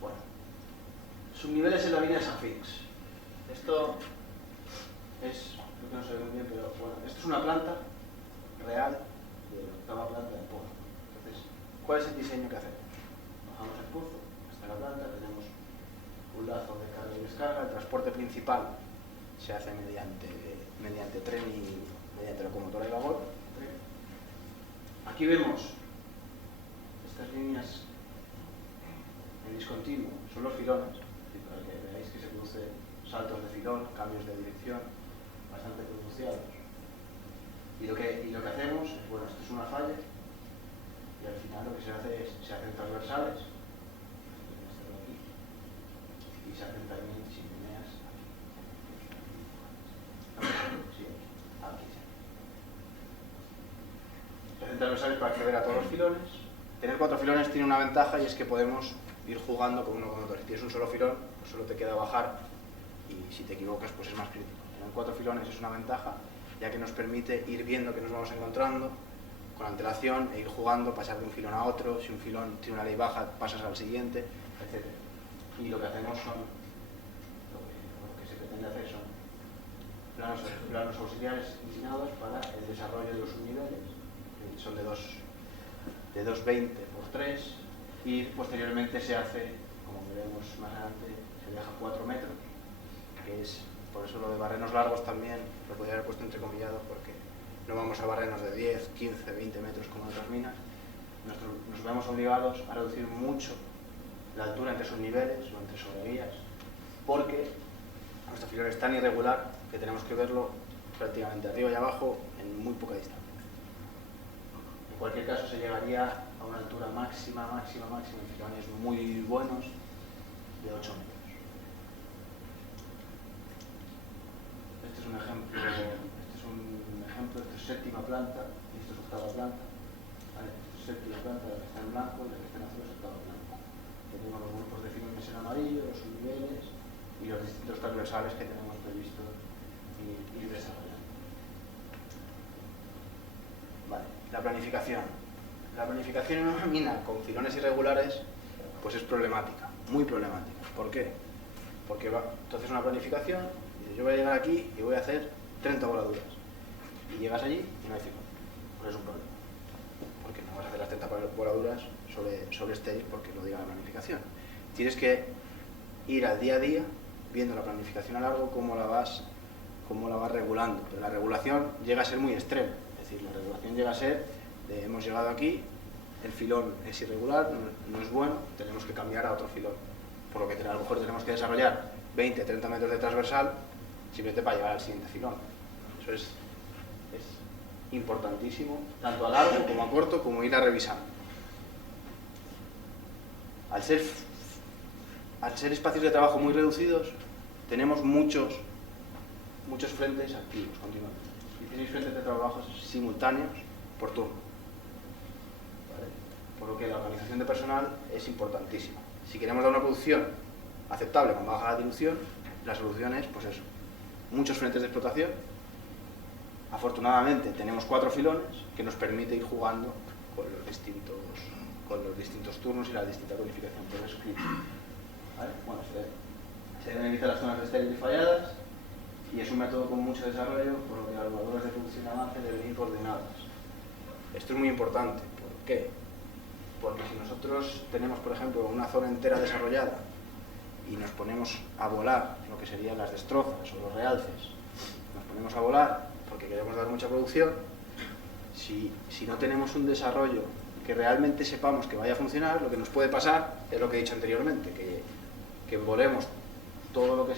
Bueno, subniveles en la mina de Sanfinx. Esto es, creo que no se ve muy bien, pero bueno, esto es una planta real de la octava planta de Polo. Entonces, ¿cuál es el diseño que hacemos? Bajamos el pozo hasta la planta, tenemos un lazo de carga y descarga, el transporte principal se hace mediante tren y mediante locomotora y vapor. Aquí vemos estas líneas en discontinuo, son los filones, para que veáis que se producen saltos de filón, cambios de dirección bastante pronunciados. Y lo que hacemos es, bueno, esto es una falla y al final lo que se hace es, se hacen transversales aquí, y se hacen también chimeneas aquí. Se hacen transversales para acceder a todos los filones. Tener 4 filones tiene una ventaja y es que podemos ir jugando con uno con otro. Si tienes un solo filón, pues solo te queda bajar y si te equivocas, pues es más crítico. Tener 4 filones es una ventaja, ya que nos permite ir viendo que nos vamos encontrando con antelación e ir jugando, pasar de un filón a otro. Si un filón tiene una ley baja, pasas al siguiente, etc. Y lo que hacemos son, lo que se pretende hacer son planos auxiliares inclinados para el desarrollo de los subniveles, que son de 2,20 por 3, y posteriormente se hace, como veremos más adelante, se deja 4 metros, que es, por eso lo de barrenos largos también lo podría haber puesto entrecomillado, porque no vamos a barrenos de 10, 15, 20 metros como en otras minas. Nos vemos obligados a reducir mucho la altura entre subniveles o entre sobrevías, porque nuestro filón es tan irregular que tenemos que verlo prácticamente arriba y abajo en muy poca distancia. En cualquier caso se llegaría a una altura máxima en filones muy buenos de 8 metros. Este es un ejemplo, esto es séptima planta y esto es octava planta. ¿Vale? Esto es séptima planta, la que está en blanco y la que está en azul es octava planta. Tenemos los grupos de filones en amarillo, los subniveles y los distintos transversales que tenemos previsto ir desarrollando. Vale, la planificación. La planificación en una mina con filones irregulares pues es problemática, muy problemática. ¿Por qué? Porque entonces una planificación, yo voy a llegar aquí y voy a hacer 30 voladuras. Y llegas allí y no hay filón. Pues es un problema. Porque no vas a hacer las 30 voladuras sobre estéril porque lo diga la planificación. Tienes que ir al día a día viendo la planificación a largo, cómo la vas regulando. Pero la regulación llega a ser muy extrema. Es decir, la regulación llega a ser de hemos llegado aquí, el filón es irregular, no es bueno, tenemos que cambiar a otro filón. Por lo que a lo mejor tenemos que desarrollar 20, 30 metros de transversal simplemente para llegar al siguiente filón. Eso es importantísimo, tanto a largo como a corto, como ir a revisando. Al ser espacios de trabajo muy reducidos, tenemos muchos frentes activos continuamente. 16 frentes de trabajo simultáneos por turno. ¿Vale? Por lo que la organización de personal es importantísima. Si queremos dar una producción aceptable con baja dilución, la solución es, pues eso, muchos frentes de explotación. Afortunadamente tenemos 4 filones que nos permite ir jugando con los distintos turnos y la distinta codificación por escrito. ¿Vale? Bueno, se deben evitar las zonas de estéril y falladas y es un método con mucho desarrollo, por lo que las valores de producción y avance deben ir coordinadas. Esto es muy importante. ¿Por qué? Porque si nosotros tenemos, por ejemplo, una zona entera desarrollada y nos ponemos a volar lo que serían las destrozas o los realces, nos ponemos a volar porque queremos dar mucha producción, si no tenemos un desarrollo que realmente sepamos que vaya a funcionar, lo que nos puede pasar es lo que he dicho anteriormente, que volemos todo lo que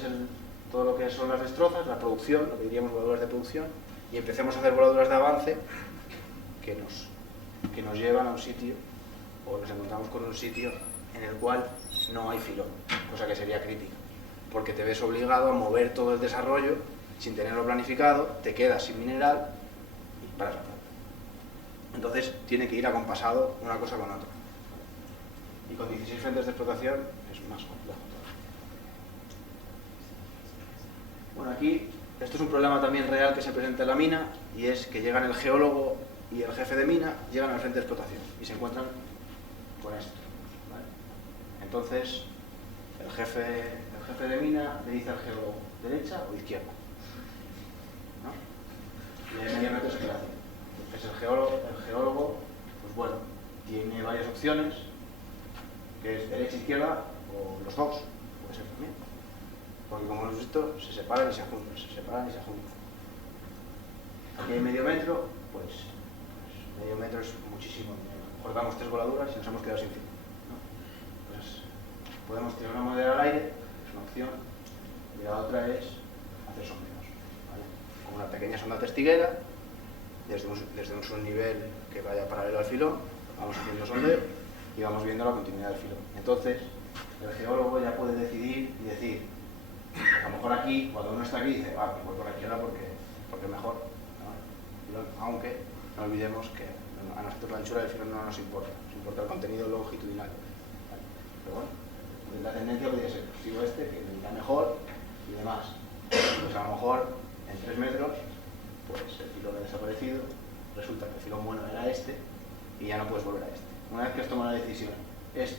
son las destrozas, la producción, lo que diríamos voladuras de producción, y empecemos a hacer voladuras de avance que nos llevan a un sitio, o nos encontramos con un sitio en el cual no hay filón, cosa que sería crítica, porque te ves obligado a mover todo el desarrollo sin tenerlo planificado, te quedas sin mineral y paras la planta. Entonces tiene que ir acompasado una cosa con otra. Y con 16 frentes de explotación es más complejo todavía. Bueno, aquí esto es un problema también real que se presenta en la mina, y es que llegan el geólogo y el jefe de mina, llegan al frente de explotación y se encuentran con esto, ¿vale? Entonces el jefe de mina le dice al geólogo, ¿derecha o izquierda? ¿No? Y hay medio metro de separación. Entonces el geólogo, pues bueno, tiene varias opciones, que es derecha, izquierda o los dos, puede ser también. Porque como hemos visto, se separan y se juntan, se separan y se juntan. Aquí hay medio metro, pues medio metro es muchísimo dinero. Mejor damos 3 voladuras y nos hemos quedado sin fin, ¿no? Pues podemos tirar una moneda al aire, es una opción, y la otra es hacer sondeos, ¿vale? Con una pequeña sonda testiguera, desde un subnivel que vaya paralelo al filón, vamos haciendo sondeo y vamos viendo la continuidad del filón. Entonces, el geólogo ya puede decidir y decir, a lo mejor aquí, cuando uno está aquí, dice, pues voy por la izquierda porque es mejor, ¿no? Aunque no olvidemos que a nosotros la anchura del filón no nos importa, nos importa el contenido longitudinal, ¿vale? Pero bueno, la tendencia podría ser, pues sigo este, que me irá mejor y demás. Pues a lo mejor en 3 metros, pues el filón ha desaparecido, resulta que el filón bueno era este y ya no puedes volver a este. Una vez que has tomado la decisión, este,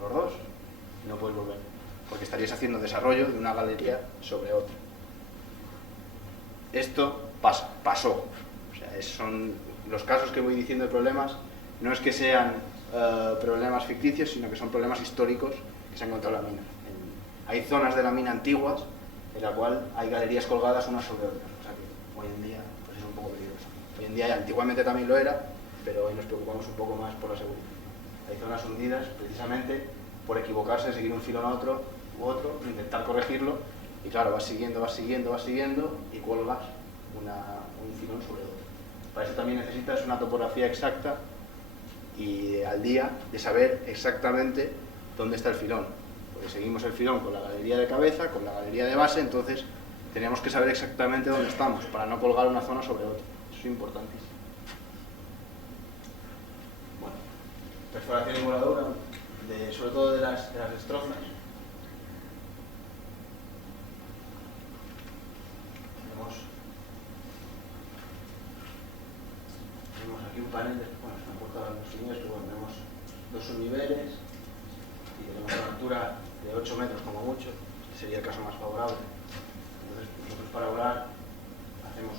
los dos, no puedes volver, porque estarías haciendo desarrollo de una galería sobre otra. Esto pasó. O sea, son los casos que voy diciendo de problemas, no es que sean problemas ficticios, sino que son problemas históricos que se han encontrado en la mina. Hay zonas de la mina antiguas en la cual hay galerías colgadas unas sobre otras, o sea que hoy en día pues es un poco peligroso. Hoy en día, y antiguamente también lo era, pero hoy nos preocupamos un poco más por la seguridad. Hay zonas hundidas precisamente por equivocarse, seguir un filón a otro u otro, intentar corregirlo, y claro, vas siguiendo y cuelgas un filón sobre otro. Para eso también necesitas una topografía exacta y al día de saber exactamente dónde está el filón, porque seguimos el filón con la galería de cabeza, con la galería de base, entonces tenemos que saber exactamente dónde estamos para no colgar una zona sobre otra. Eso es importantísimo. Bueno, perforación y voladura, sobre todo de las destrozas. Tenemos aquí un panel, bueno, se me han cortado los niveles, pero bueno, tenemos 2 subniveles y tenemos una altura de 8 metros como mucho. Este sería el caso más favorable. Entonces nosotros para volar hacemos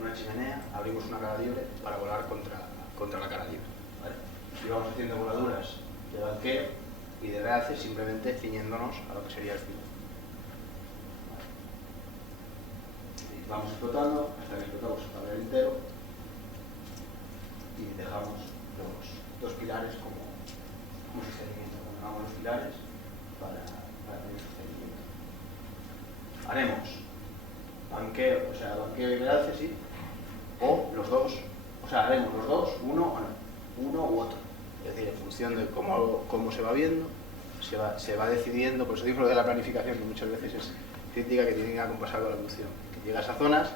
una chimenea, abrimos una cara libre para volar contra la cara libre, ¿vale? Y vamos haciendo voladuras de banqueo y de realce, simplemente ciñéndonos a lo que sería el filo. Vamos explotando hasta que explotamos el tablero entero y dejamos los 2 pilares como sostenimiento. Dejamos los pilares para tener sostenimiento. Haremos banqueo, o sea, banqueo y realce, sí, o los dos, o sea, haremos los dos, uno u otro. Es decir, en función de cómo se va viendo, se va decidiendo. Por eso digo lo de la planificación, que muchas veces es crítica, que tiene que acompasar con la producción. Llegas a zonas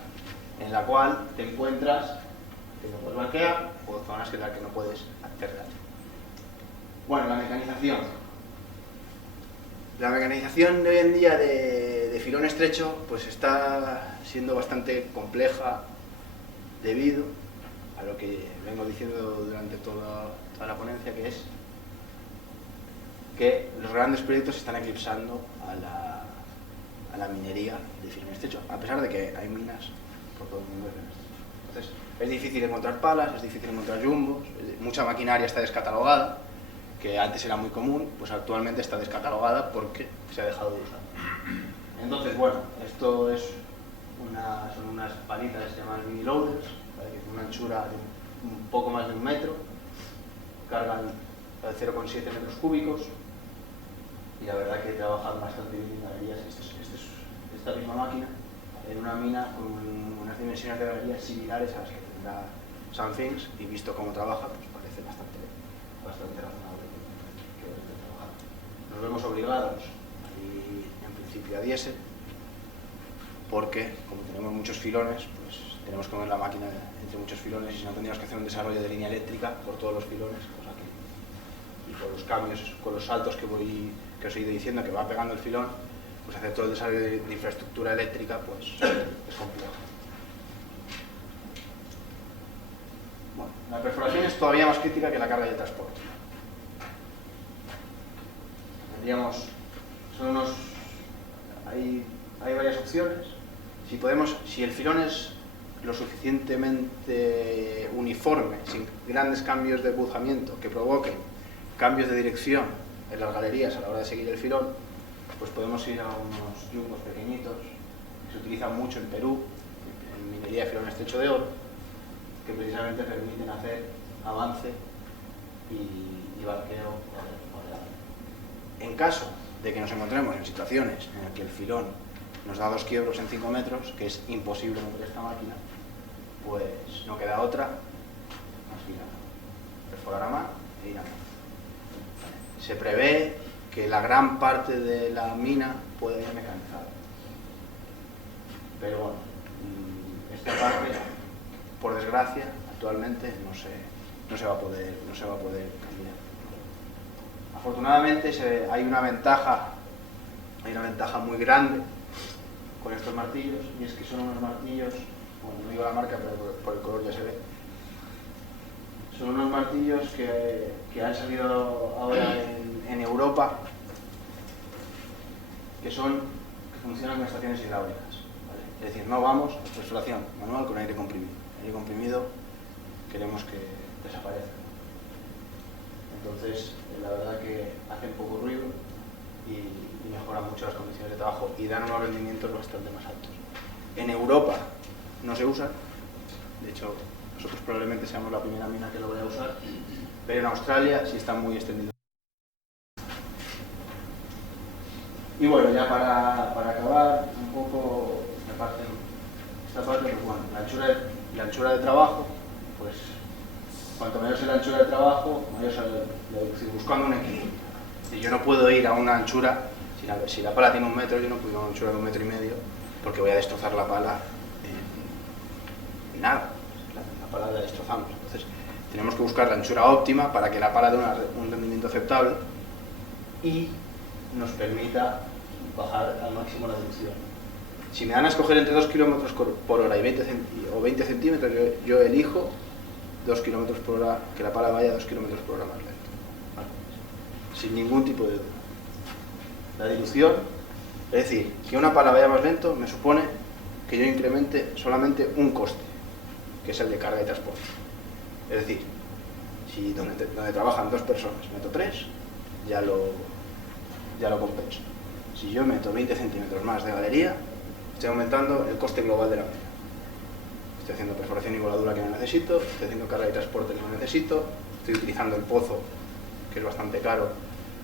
en la cual te encuentras que no puedes banquear o zonas en las que no puedes acercar. Bueno, la mecanización. La mecanización de hoy en día de filón estrecho pues está siendo bastante compleja debido a lo que vengo diciendo durante toda la ponencia, que es que los grandes proyectos están eclipsando a la minería de filón estrecho, a pesar de que hay minas por todo el mundo. Entonces, es difícil encontrar palas, es difícil encontrar jumbos, mucha maquinaria está descatalogada, que antes era muy común, pues actualmente está descatalogada porque se ha dejado de usar. Entonces, bueno, esto es son unas palitas que se llaman mini loaders, ¿vale? Que tienen una anchura de un poco más de 1 metro, cargan 0,7 metros cúbicos y la verdad que trabajan bastante bien en galerías. Esta misma máquina en una mina con unas dimensiones de galerías similares a las que tendrá Sunthings, y visto cómo trabaja, pues parece bastante razonable que esté trabajando. Nos vemos obligados a ir en principio a diésel, porque como tenemos muchos filones, pues tenemos que mover la máquina entre muchos filones, y si no tendríamos que hacer un desarrollo de línea eléctrica por todos los filones, cosa que, y con los cambios, con los saltos que os he ido diciendo que va pegando el filón, pues hacer todo el desarrollo de infraestructura eléctrica pues es complejo. Bueno, la perforación es todavía más crítica que la carga y el transporte. Hay varias opciones. Si el filón es lo suficientemente uniforme, sin grandes cambios de bujamiento que provoquen cambios de dirección en las galerías a la hora de seguir el filón, pues podemos ir a unos yumbos pequeñitos que se utilizan mucho en Perú, en minería de filón estrecho de oro, que precisamente permiten hacer avance y barqueo moderado. En caso de que nos encontremos en situaciones en las que el filón nos da 2 quiebros en 5 metros, que es imposible mover esta máquina, pues no queda otra más que ir a mano, perforar a mano e ir a mano. Se prevé que la gran parte de la mina puede ir mecanizada, pero bueno, esta parte, por desgracia, actualmente no se va a poder cambiar. Afortunadamente hay una ventaja muy grande con estos martillos, y es que son unos martillos, bueno, no digo la marca, pero por el color ya se ve. Son unos martillos que han salido ahora en Europa, que funcionan con estaciones hidráulicas, ¿vale? Es decir, no vamos a perforación manual con aire comprimido. El aire comprimido queremos que desaparezca. Entonces, la verdad que hacen poco ruido y mejoran mucho las condiciones de trabajo y dan unos rendimientos bastante más altos. En Europa no se usan, de hecho nosotros probablemente seamos la primera mina que lo vaya a usar, pero en Australia sí están muy extendidos. Y bueno, ya para acabar un poco esta parte, pues bueno, la anchura de trabajo, pues cuanto mayor sea la anchura de trabajo, mayor sea la deducción, buscando un equilibrio. Y yo no puedo ir a una anchura, si la pala tiene 1 metro, yo no puedo ir a una anchura de 1,5 metros, porque voy a destrozar la pala en nada. La pala la destrozamos. Entonces, tenemos que buscar la anchura óptima para que la pala dé un rendimiento aceptable y nos permita bajar al máximo la deducción. Si me dan a escoger entre 2 km por hora y 20 centímetros, yo elijo 2 km por hora, que la pala vaya 2 km por hora más lento. ¿Vale? Sin ningún tipo de duda. La dilución, es decir, que una pala vaya más lento, me supone que yo incremente solamente un coste, que es el de carga y transporte. Es decir, si donde trabajan 2 personas meto 3, ya lo compenso. Si yo meto 20 centímetros más de galería, estoy aumentando el coste global de la mina. Estoy haciendo perforación y voladura que no necesito, estoy haciendo carga y transporte que no necesito, estoy utilizando el pozo, que es bastante caro,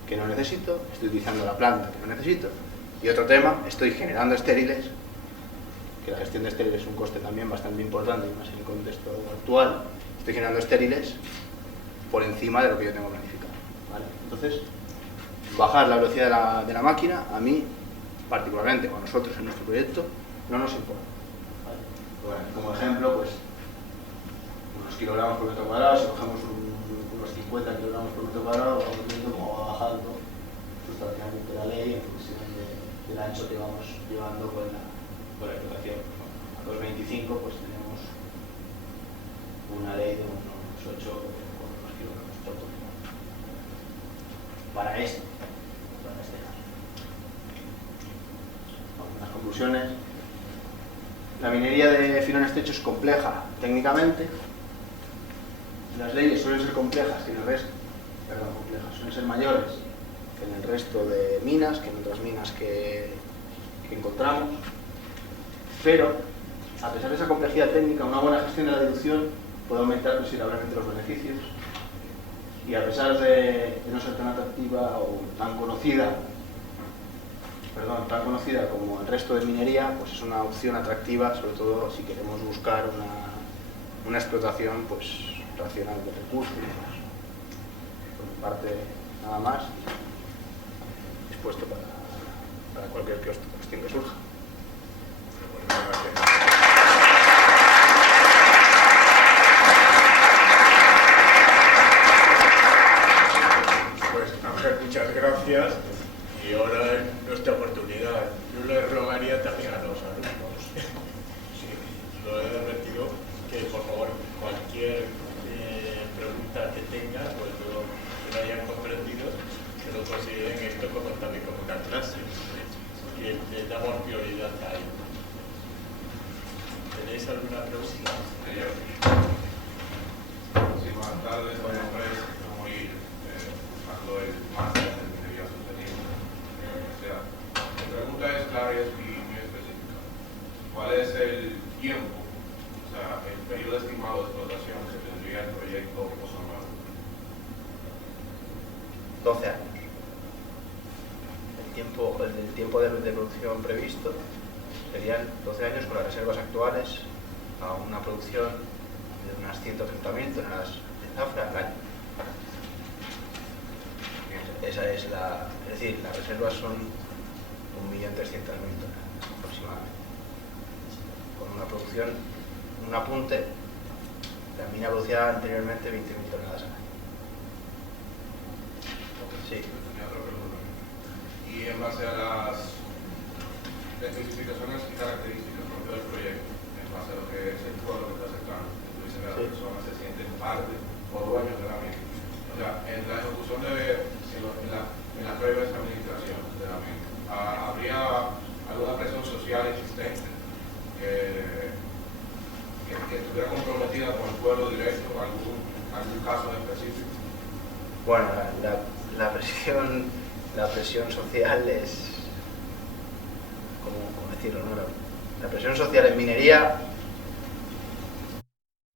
que no necesito, estoy utilizando la planta, que no necesito. Y otro tema, estoy generando estériles, que la gestión de estériles es un coste también bastante importante, y más en el contexto actual. Estoy generando estériles por encima de lo que yo tengo planificado, ¿vale? Entonces, bajar la velocidad de la máquina, a mí, particularmente, o a nosotros en nuestro proyecto, no nos importa. ¿Vale? Bueno, como ejemplo, pues, unos kilogramos por metro cuadrado, si cogemos unos 50 kilogramos por metro cuadrado, vamos viendo cómo va bajando sustancialmente la ley en función del ancho que vamos llevando con la explotación. A 2,25 pues tenemos una ley de unos 8 kilómetros por tonelada. Para este caso. Bueno, las conclusiones. La minería de filón estrecho es compleja técnicamente. Las leyes suelen ser complejas que en el resto, suelen ser mayores que en el resto de minas, que en otras minas que que encontramos, pero a pesar de esa complejidad técnica, una buena gestión de la dilución puede aumentar considerablemente los beneficios, y a pesar de no ser tan atractiva o tan conocida como el resto de minería, pues es una opción atractiva, sobre todo si queremos buscar una explotación pues racional de recursos. Por mi parte, nada más, dispuesto para cualquier cuestión que surja. Pues Ángel, muchas gracias. Y ahora es nuestra oportunidad. Yo le rogaría también a los alumnos, si lo he advertido, que por favor cualquier pregunta que tengan, pues que lo hayan comprendido, que lo consideren esto también como una clase, que le damos prioridad a ello. ¿Tenéis alguna pregunta? Sí, buenas tardes. Mi nombre es Morir, buscando el máster en minería sostenible. Mi pregunta es clara y es muy específica. ¿Cuál es el tiempo, o sea, el periodo estimado de explotación que tendría el proyecto Pozo Nuevo? 12 años. El tiempo de producción previsto serían 12 años con las reservas actuales a una producción de unas 130.000 toneladas de zafra al año. Esa es es decir, las reservas son 1.300.000 toneladas aproximadamente. Con una producción, un apunte, la mina producía anteriormente 20.000 toneladas al año. Sí. Tenía otra pregunta. Y en base a las especificaciones y características propias del proyecto, en base a lo que es el pueblo que está cercano, tú dices que las personas se sienten parte o dueños de la mina. O sea, en la ejecución en la previa administración de la mina, ¿habría alguna presión social existente que estuviera comprometida con el pueblo directo, algún caso en específico? Bueno, la presión social es, ¿cómo decirlo? ¿No? La presión social en minería